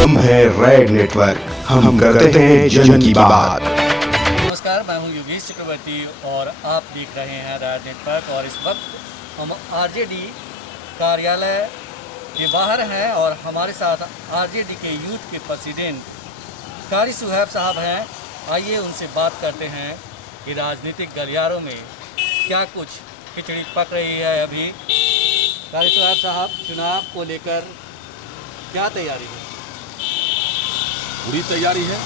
हम है red network, हम करते हैं जन की बात। नमस्कार, मैं हूं योगेश चक्रवर्ती और आप देख रहे हैं रेड नेटवर्क। और इस वक्त हम आरजेडी कार्यालय के बाहर हैं और हमारे साथ आरजेडी के यूथ के प्रेसिडेंट कारी सुहैब साहब हैं। आइए उनसे बात करते हैं कि राजनीतिक गलियारों में क्या कुछ खिचड़ी पक रही है। अभी कारी सुहैब साहब, चुनाव को लेकर क्या तैयारी है? पूरी तैयारी है।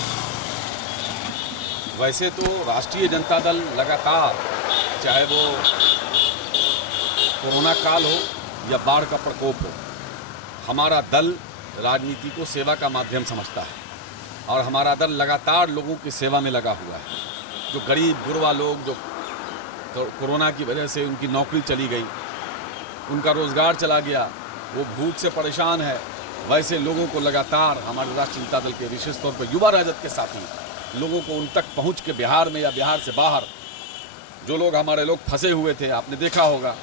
वैसे तो राष्ट्रीय जनता दल लगातार, चाहे वो कोरोना काल हो या बाढ़ का प्रकोप हो, हमारा दल राजनीति को सेवा का माध्यम समझता है और हमारा दल लगातार लोगों की सेवा में लगा हुआ है। जो गरीब गुरबा लोग, जो कोरोना की वजह से उनकी नौकरी चली गई, उनका रोज़गार चला गया, वो भूख से परेशान है, वैसे लोगों को लगातार हमारे राष्ट्रीय जनता दल के विशेष तौर पर युवा राजद के साथी लोगों को उन तक पहुंच के बिहार में या बिहार से बाहर जो लोग हमारे लोग फंसे हुए थे, आपने देखा होगा,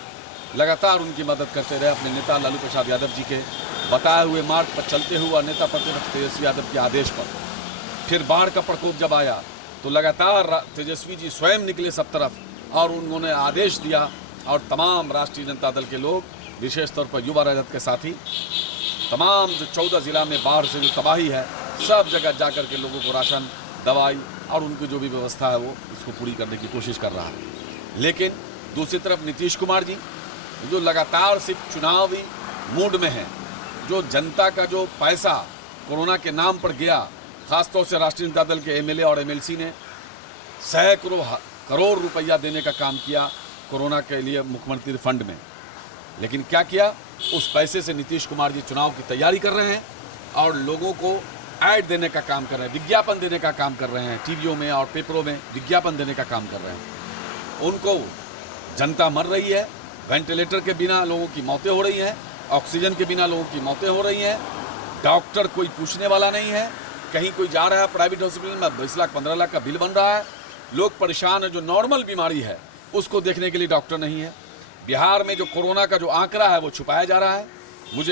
लगातार उनकी मदद करते रहे। अपने नेता लालू प्रसाद यादव जी के बताए हुए मार्ग पर चलते हुए नेता प्रतिपक्ष तेजस्वी यादव के आदेश पर फिर बाढ़ का प्रकोप जब आया तो लगातार तेजस्वी जी स्वयं निकले सब तरफ और उन्होंने आदेश दिया और तमाम राष्ट्रीय जनता दल के लोग, विशेष तौर पर युवा राजद के साथी, तमाम जो 14 ज़िला में बाढ़ से जो तबाही है, सब जगह जाकर के लोगों को राशन, दवाई और उनकी जो भी व्यवस्था है वो इसको पूरी करने की कोशिश कर रहा है। लेकिन दूसरी तरफ नीतीश कुमार जी जो लगातार सिर्फ चुनावी मूड में हैं, जो जनता का जो पैसा कोरोना के नाम पर गया, ख़ासतौर से राष्ट्रीय जनता दल के एमएलए और एमएलसी ने सैकड़ों करोड़ रुपया देने का काम किया कोरोना के लिए मुख्यमंत्री फंड में। लेकिन क्या किया, उस पैसे से नीतीश कुमार जी चुनाव की तैयारी कर रहे हैं और लोगों को ऐड देने का काम कर रहे हैं, विज्ञापन देने का काम कर रहे हैं, टीवियों में और पेपरों में विज्ञापन देने का काम कर रहे हैं। उनको जनता मर रही है, वेंटिलेटर के बिना लोगों की मौतें हो रही हैं, ऑक्सीजन के बिना लोगों की मौतें हो रही हैं, डॉक्टर कोई पूछने वाला नहीं है, कहीं कोई जा रहा है प्राइवेट हॉस्पिटल में 20 लाख 15 लाख का बिल बन रहा है, लोग परेशान है। जो नॉर्मल बीमारी है उसको देखने के लिए डॉक्टर नहीं है। बिहार में जो कोरोना का जो आंकड़ा है वो छुपाया जा रहा है।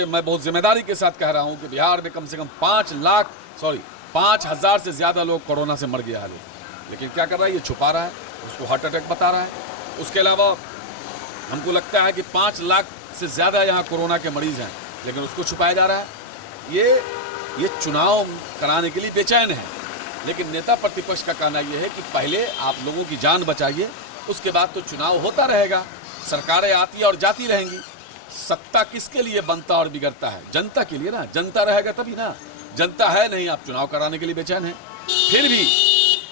मैं बहुत जिम्मेदारी के साथ कह रहा हूँ कि बिहार में कम से कम 5,000 से ज़्यादा लोग कोरोना से मर गया है लोग। लेकिन क्या कर रहा है, ये छुपा रहा है, उसको हार्ट अटैक बता रहा है। उसके अलावा हमको लगता है कि 5 लाख से ज़्यादा यहाँ कोरोना के मरीज़ हैं, लेकिन उसको छुपाया जा रहा है। ये चुनाव कराने के लिए बेचैन है। लेकिन नेता प्रतिपक्ष का कहना यह है कि पहले आप लोगों की जान बचाइए, उसके बाद तो चुनाव होता रहेगा, सरकारें आती और जाती रहेंगी। सत्ता किसके लिए बनता और बिगड़ता है? जनता के लिए ना। जनता रहेगा तभी ना। जनता है नहीं, आप चुनाव कराने के लिए बेचैन हैं। फिर भी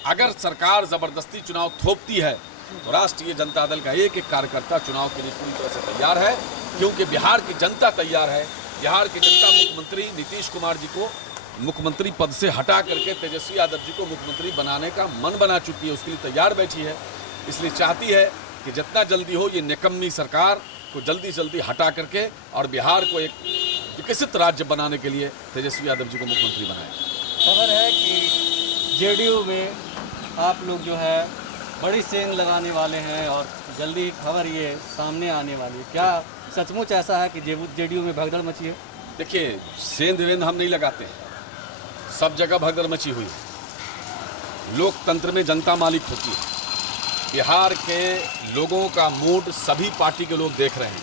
अगर सरकार ज़बरदस्ती चुनाव थोपती है तो राष्ट्रीय जनता दल का एक एक कार्यकर्ता चुनाव के लिए पूरी तरह से तैयार है, क्योंकि बिहार की जनता तैयार है। बिहार की जनता मुख्यमंत्री नीतीश कुमार जी को मुख्यमंत्री पद से हटा करके तेजस्वी यादव जी को मुख्यमंत्री बनाने का मन बना चुकी है, उसके लिए तैयार बैठी है। इसलिए चाहती है कि जितना जल्दी हो ये निकम्मी सरकार को जल्दी जल्दी हटा करके और बिहार को एक विकसित राज्य बनाने के लिए तेजस्वी यादव जी को मुख्यमंत्री बनाए। खबर है कि जेडीयू में आप लोग जो है बड़ी सेंध लगाने वाले हैं और जल्दी खबर ये सामने आने वाली है। क्या सचमुच ऐसा है कि जेडीयू में भगदड़ मची है? देखिए, सेंध वेंध हम नहीं लगाते हैं, सब जगह भगदड़ मची हुई है। लोकतंत्र में जनता मालिक होती है। बिहार के लोगों का मूड सभी पार्टी के लोग देख रहे हैं।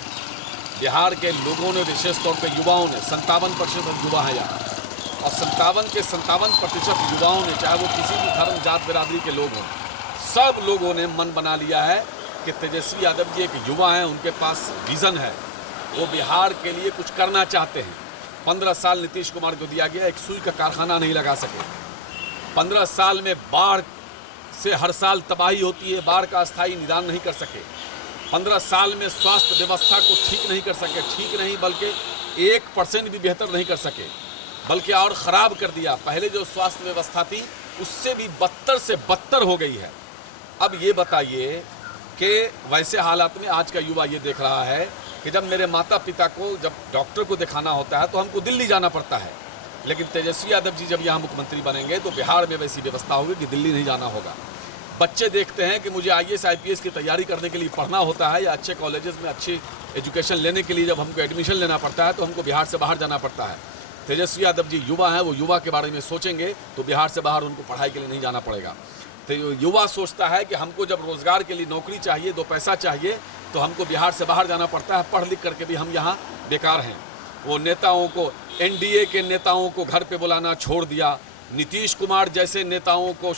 बिहार के लोगों ने, विशेष तौर पर युवाओं ने, 57% युवा है यहाँ, और 57% युवाओं ने, चाहे वो किसी भी धर्म जात बिरादरी के लोग हों, सब लोगों ने मन बना लिया है कि तेजस्वी यादव जी एक युवा हैं, उनके पास विज़न है, वो बिहार के लिए कुछ करना चाहते हैं। 15 साल नीतीश कुमार को दिया गया, एक सुई का कारखाना नहीं लगा सके। 15 साल में बाढ़ से हर साल तबाही होती है, बाढ़ का अस्थायी निदान नहीं कर सके। 15 साल में स्वास्थ्य व्यवस्था को ठीक नहीं कर सके, ठीक नहीं बल्कि 1% भी बेहतर नहीं कर सके, बल्कि और ख़राब कर दिया। पहले जो स्वास्थ्य व्यवस्था थी उससे भी बदतर से बदतर हो गई है। अब ये बताइए कि वैसे हालात में आज का युवा ये देख रहा है कि जब मेरे माता पिता को जब डॉक्टर को दिखाना होता है तो हमको दिल्ली जाना पड़ता है, लेकिन तेजस्वी यादव जी जब यहाँ मुख्यमंत्री बनेंगे तो बिहार में वैसी व्यवस्था होगी कि दिल्ली नहीं जाना होगा। बच्चे देखते हैं कि मुझे IAS IPS की तैयारी करने के लिए पढ़ना होता है या अच्छे कॉलेजेस में अच्छी एजुकेशन लेने के लिए जब हमको एडमिशन लेना पड़ता है तो हमको बिहार से बाहर जाना पड़ता है। तेजस्वी यादव जी युवा हैं, वो युवा के बारे में सोचेंगे तो बिहार से बाहर उनको पढ़ाई के लिए नहीं जाना पड़ेगा। तो युवा सोचता है कि हमको जब रोज़गार के लिए नौकरी चाहिए, 2 पैसा चाहिए, तो हमको बिहार से बाहर जाना पड़ता है। पढ़ लिख करके भी हम यहाँ बेकार हैं। वो नेताओं को, एनडीए के नेताओं को घर पे बुलाना छोड़ दिया। नीतीश कुमार जैसे नेताओं को,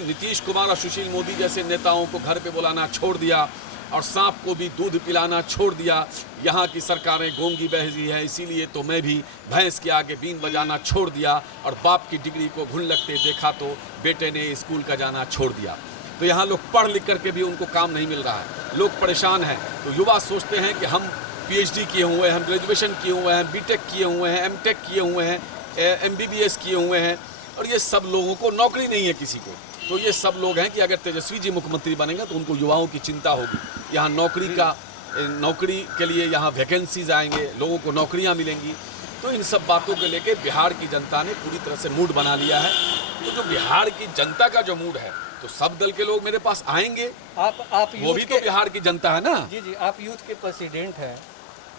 नीतीश कुमार और सुशील मोदी जैसे नेताओं को घर पे बुलाना छोड़ दिया, और सांप को भी दूध पिलाना छोड़ दिया। यहाँ की सरकारें गोंगी बहरी है, इसीलिए तो मैं भी भैंस के आगे बीन बजाना छोड़ दिया, और बाप की डिग्री को घुन लगते देखा तो बेटे ने स्कूल का जाना छोड़ दिया। तो यहाँ लोग पढ़ लिख करके भी उनको काम नहीं मिल रहा है, लोग परेशान हैं। तो युवा सोचते हैं कि हम पीएचडी किए हुए हैं, हम ग्रेजुएशन किए हुए हैं, बीटेक किए हुए हैं, एमटेक किए हुए हैं, एमबीबीएस किए हुए हैं, और ये सब लोगों को नौकरी नहीं है किसी को। तो ये सब लोग हैं कि अगर तेजस्वी जी मुख्यमंत्री बनेंगे तो उनको युवाओं की चिंता होगी। यहाँ नौकरी के लिए यहाँ वैकेंसीज आएंगे, लोगों को नौकरियाँ मिलेंगी। तो इन सब बातों को लेके बिहार की जनता ने पूरी तरह से मूड बना लिया है। तो जो बिहार की जनता का जो मूड है, तो सब दल के लोग मेरे पास आएंगे। आप वो भी तो बिहार की जनता है ना। जी, आप यूथ के प्रेसिडेंट हैं,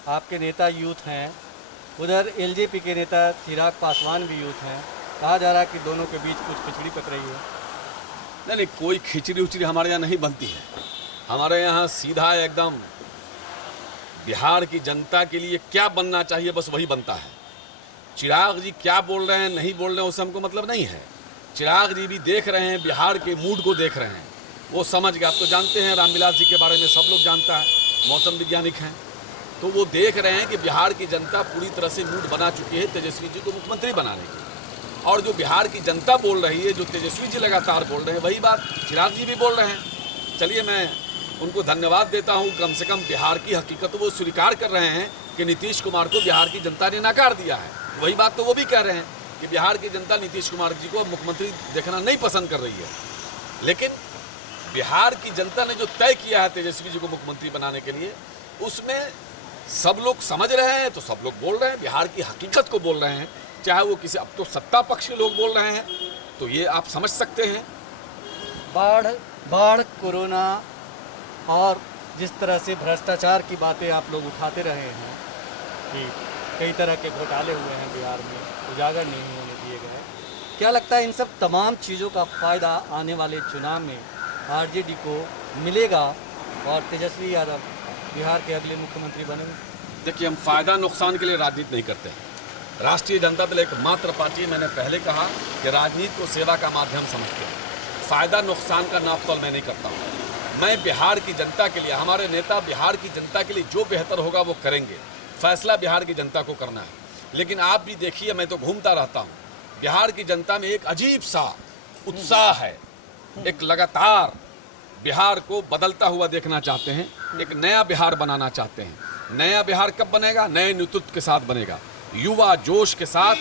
आपके नेता यूथ हैं, उधर एलजेपी के नेता चिराग पासवान भी यूथ हैं। कहा जा रहा है कि दोनों के बीच कुछ खिचड़ी पक रही है। नहीं, कोई खिचड़ी उचड़ी हमारे यहाँ नहीं बनती है। हमारे यहाँ सीधा एकदम बिहार की जनता के लिए क्या बनना चाहिए बस वही बनता है। चिराग जी क्या बोल रहे हैं, नहीं बोल रहे हैं, उससे हमको मतलब नहीं है। चिराग जी भी देख रहे हैं, बिहार के मूड को देख रहे हैं, वो समझ गए। आप तो जानते हैं रामविलास जी के बारे में सब लोग जानता है, मौसम वैज्ञानिक हैं। तो वो देख रहे हैं कि बिहार की जनता पूरी तरह से मूड बना चुकी है तेजस्वी जी को मुख्यमंत्री बनाने की। और जो बिहार की जनता बोल रही है, जो तेजस्वी जी लगातार बोल रहे हैं, वही बात चिराग जी भी बोल रहे हैं। चलिए, मैं उनको धन्यवाद देता हूं, कम से कम बिहार की हकीकत वो स्वीकार कर रहे हैं कि नीतीश कुमार को बिहार की जनता ने नकार दिया है। वही बात तो वो भी कह रहे हैं कि बिहार की जनता नीतीश कुमार जी को मुख्यमंत्री देखना नहीं पसंद कर रही है। लेकिन बिहार की जनता ने जो तय किया है तेजस्वी जी को मुख्यमंत्री बनाने के लिए, उसमें सब लोग समझ रहे हैं, तो सब लोग बोल रहे हैं, बिहार की हकीकत को बोल रहे हैं। चाहे वो किसी, अब तो सत्ता पक्ष के लोग बोल रहे हैं, तो ये आप समझ सकते हैं। बाढ़, कोरोना और जिस तरह से भ्रष्टाचार की बातें आप लोग उठाते रहे हैं कि कई तरह के घोटाले हुए हैं बिहार में, उजागर नहीं होने दिए गए। क्या लगता है इन सब तमाम चीज़ों का फ़ायदा आने वाले चुनाव में आरजेडी को मिलेगा और तेजस्वी यादव बिहार के अगले मुख्यमंत्री बनेंगे? देखिए, हम फ़ायदा नुकसान के लिए राजनीति नहीं करते हैं। राष्ट्रीय जनता दल एकमात्र पार्टी, मैंने पहले कहा कि राजनीति को सेवा का माध्यम समझते हैं। फ़ायदा नुकसान का नापतोल मैं नहीं करता हूँ। मैं बिहार की जनता के लिए, हमारे नेता बिहार की जनता के लिए जो बेहतर होगा वो करेंगे। फैसला बिहार की जनता को करना है। लेकिन आप भी देखिए, मैं तो घूमता रहता हूँ, बिहार की जनता में एक अजीब सा उत्साह है। एक लगातार बिहार को बदलता हुआ देखना चाहते हैं, एक नया बिहार बनाना चाहते हैं। नया बिहार कब बनेगा? नए नेतृत्व के साथ बनेगा, युवा जोश के साथ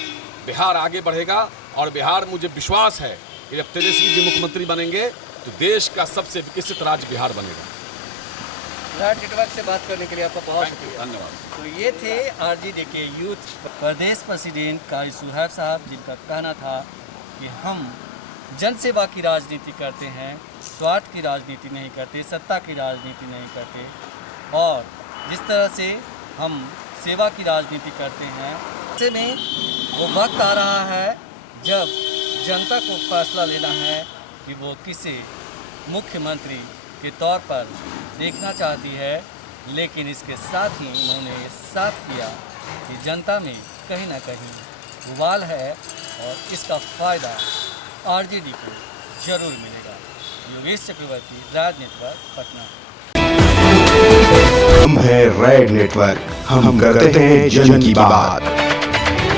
बिहार आगे बढ़ेगा। और बिहार, मुझे विश्वास है कि जब तेजस्वी जी मुख्यमंत्री बनेंगे तो देश का सबसे विकसित राज्य बिहार बनेगा। विराट नेटवर्क से बात करने के लिए आपका बहुत शुक्रिया, धन्यवाद। तो ये थे आरजेडी के यूथ प्रदेश प्रेसिडेंट कारी सुहैब साहब, जिनका कहना था कि हम जन सेवा की राजनीति करते हैं, स्वार्थ की राजनीति नहीं करते, सत्ता की राजनीति नहीं करते। और जिस तरह से हम सेवा की राजनीति करते हैं, ऐसे में वो वक्त आ रहा है जब जनता को फैसला लेना है कि वो किसे मुख्यमंत्री के तौर पर देखना चाहती है। लेकिन इसके साथ ही उन्होंने ये साफ किया कि जनता में कहीं ना कहीं उबाल है और इसका फ़ायदा आरजेडी को जरूर मिलेगा। योगेश चक्रवर्ती, राज नेटवर्क, पटना। हम हैं रेड नेटवर्क, हम करते हैं जन की बात।